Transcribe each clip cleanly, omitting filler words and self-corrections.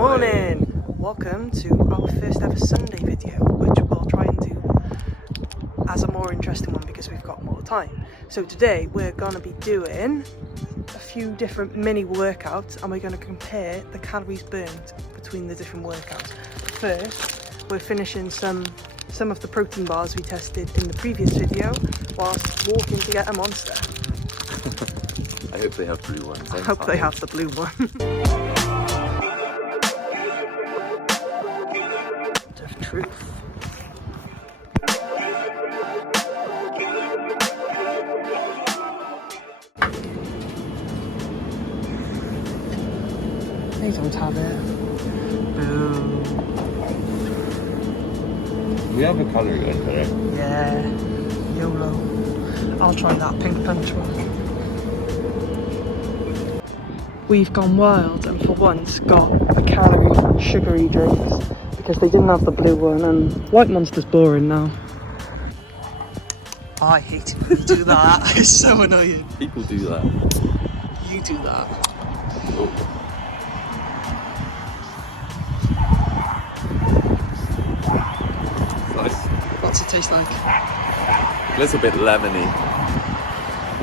Morning! Welcome to our first ever Sunday video, which we'll try and do as a more interesting one because we've got more time. So today we're going to be doing a few different mini workouts and we're going to compare the calories burned between the different workouts. First, we're finishing some of the protein bars we tested in the previous video whilst walking to get a Monster. I hope they have blue ones. I hope they have the blue one. The truth. They don't have it. Boo. We have a calorie one today. Yeah. YOLO. I'll try that pink punch one. We've gone wild and for once got a calorie sugary drinks because they didn't have the blue one, and White Monster's boring now. I hate it when you do that. It's so annoying. People do that. You do that. Oh. Nice. What's it taste like? A little bit lemony.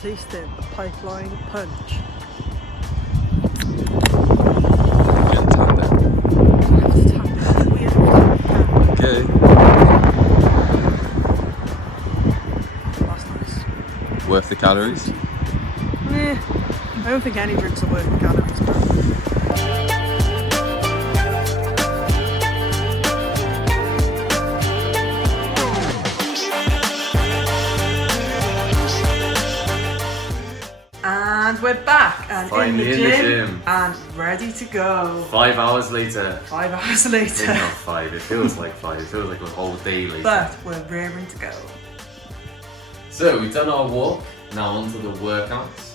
Tasting the Pipeline Punch. Okay. That's nice. Worth the calories? I don't think any drinks are worth the calories, but and we're back and Finally in the gym and ready to go. 5 hours later. 5 hours later. Maybe not 5, it feels like 5, it feels like a whole day later. But we're raring to go. So we've done our walk, now on to the workouts.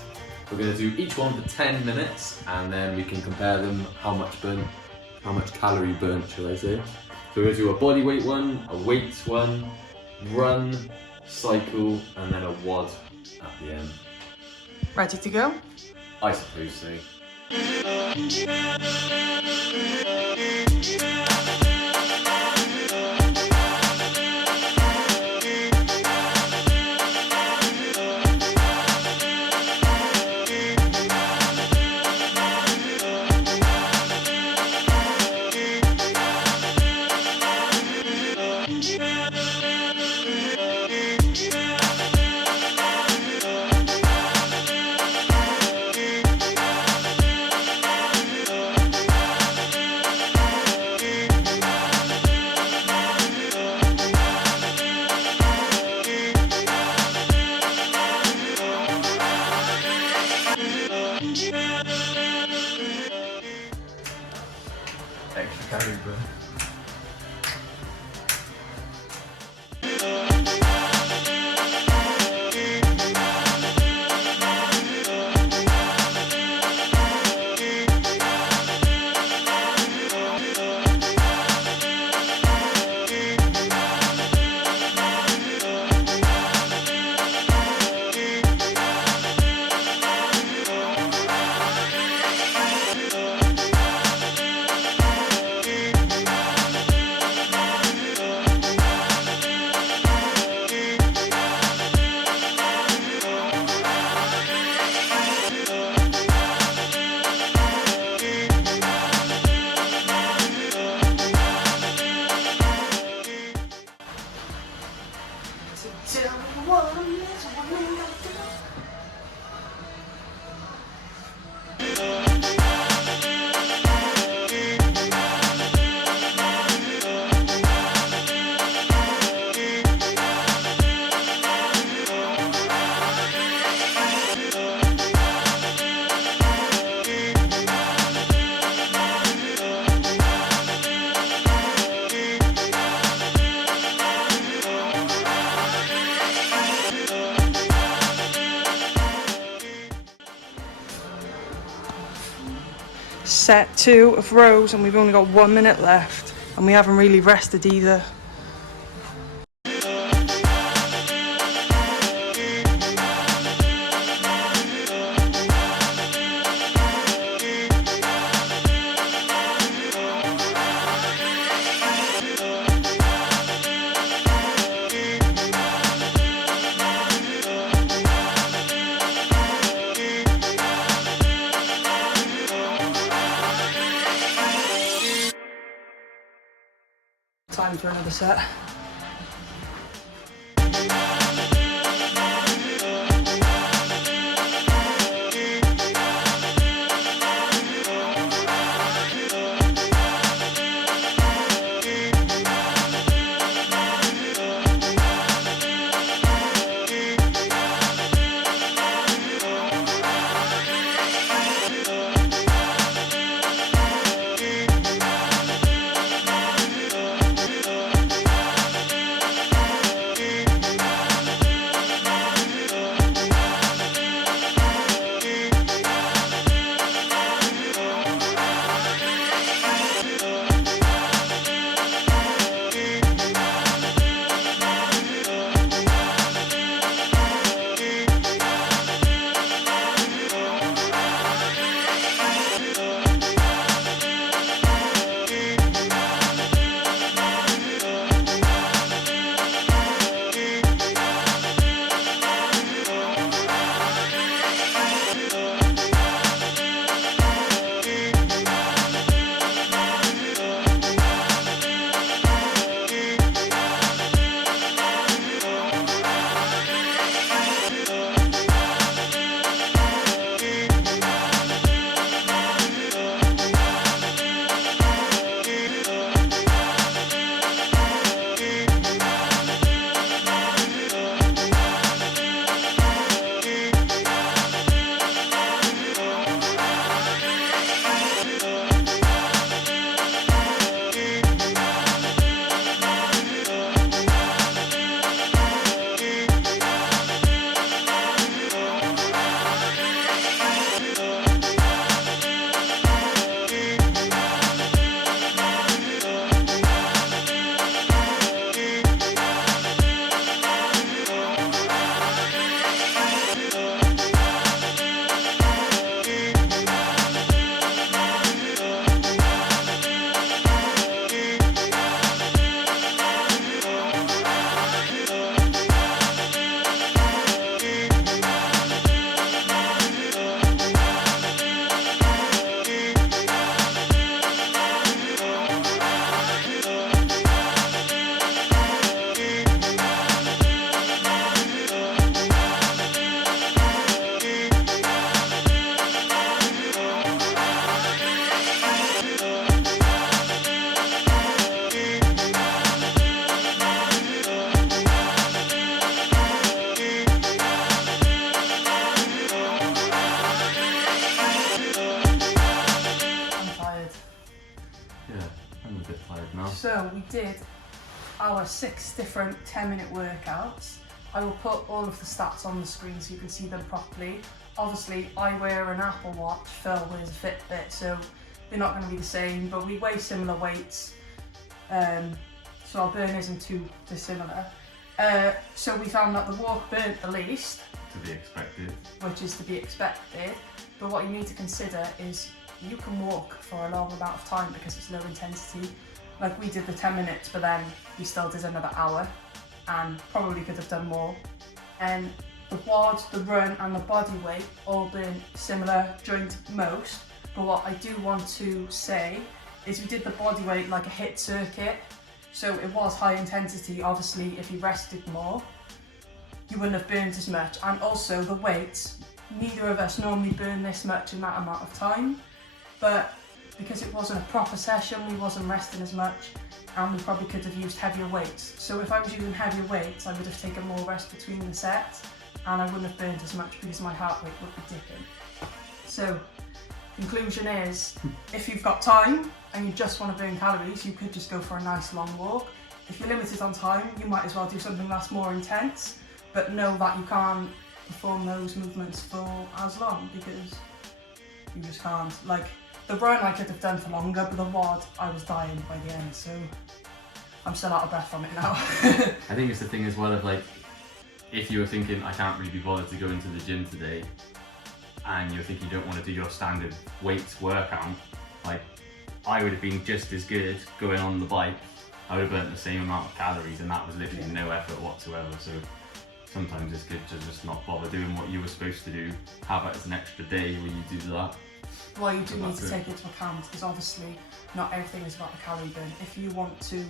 We're going to do each one for 10 minutes and then we can compare them, how much calorie burnt should I say. So we're going to do a body weight one, a weights one, run, cycle and then a WOD at the end. Ready to go? I suppose so. Extra calorie burn. Set 2 of rows and we've only got 1 minute left and we haven't really rested either. Time for another set. So we did our 6 different 10-minute workouts. I will put all of the stats on the screen so you can see them properly. Obviously, I wear an Apple Watch, Phil wears a Fitbit, so they're not going to be the same, but we weigh similar weights, so our burn isn't too dissimilar. So we found that the walk burnt the least. To be expected. Which is to be expected, but what you need to consider is you can walk for a long amount of time because it's low intensity. Like we did the 10 minutes, but then we still did another hour and probably could have done more. And the WOD, the run and the body weight all been similar during most, but what I do want to say is we did the body weight like a HIIT circuit, so it was high intensity. Obviously if you rested more you wouldn't have burned as much, and also the weights, neither of us normally burn this much in that amount of time, but because it wasn't a proper session we wasn't resting as much and we probably could have used heavier weights. So if I was using heavier weights I would have taken more rest between the sets and I wouldn't have burned as much because my heart rate would be dipping. So conclusion is, if you've got time and you just want to burn calories, you could just go for a nice long walk. If you're limited on time, you might as well do something that's more intense, but know that you can't perform those movements for as long because you just can't. Like the run I could have done for longer, but the WOD I was dying by the end, so I'm still out of breath from it now. I think it's the thing as well of like, if you're thinking I can't really be bothered to go into the gym today, and you're thinking you don't want to do your standard weights workout, like I would have been just as good going on the bike. I would have burnt the same amount of calories and that was literally no effort whatsoever. So sometimes it's good to just not bother doing what you were supposed to do. Have it as an extra day where you do that. Well, you do need to take into account is obviously not everything is about the calorie burn. If you want to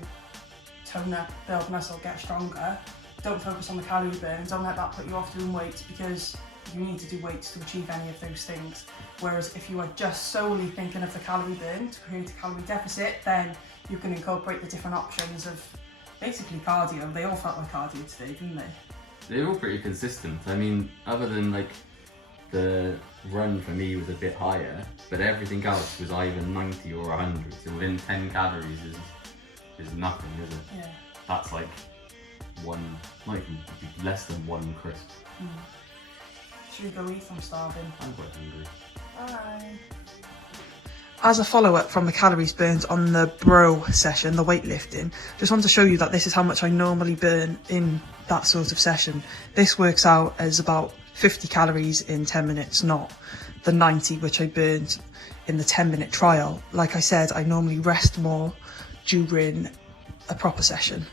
tone up, build muscle, get stronger. Don't focus on the calorie burn, don't let that put you off doing weights, because you need to do weights to achieve any of those things. Whereas if you are just solely thinking of the calorie burn to create a calorie deficit, then you can incorporate the different options of basically cardio. They all felt like cardio today, didn't they? They're all pretty consistent. I mean, other than like the run for me was a bit higher, but everything else was either 90 or 100. So within 10 calories is nothing, is it? Yeah. That's like one, not even less than one crisp. Should we go eat? I'm starving. I'm quite hungry. Bye. As a follow-up from the calories burned on the bro session, the weightlifting, just want to show you that this is how much I normally burn in that sort of session. This works out as about 50 calories in 10 minutes, not the 90 which I burned in the 10-minute trial. Like I said, I normally rest more during a proper session.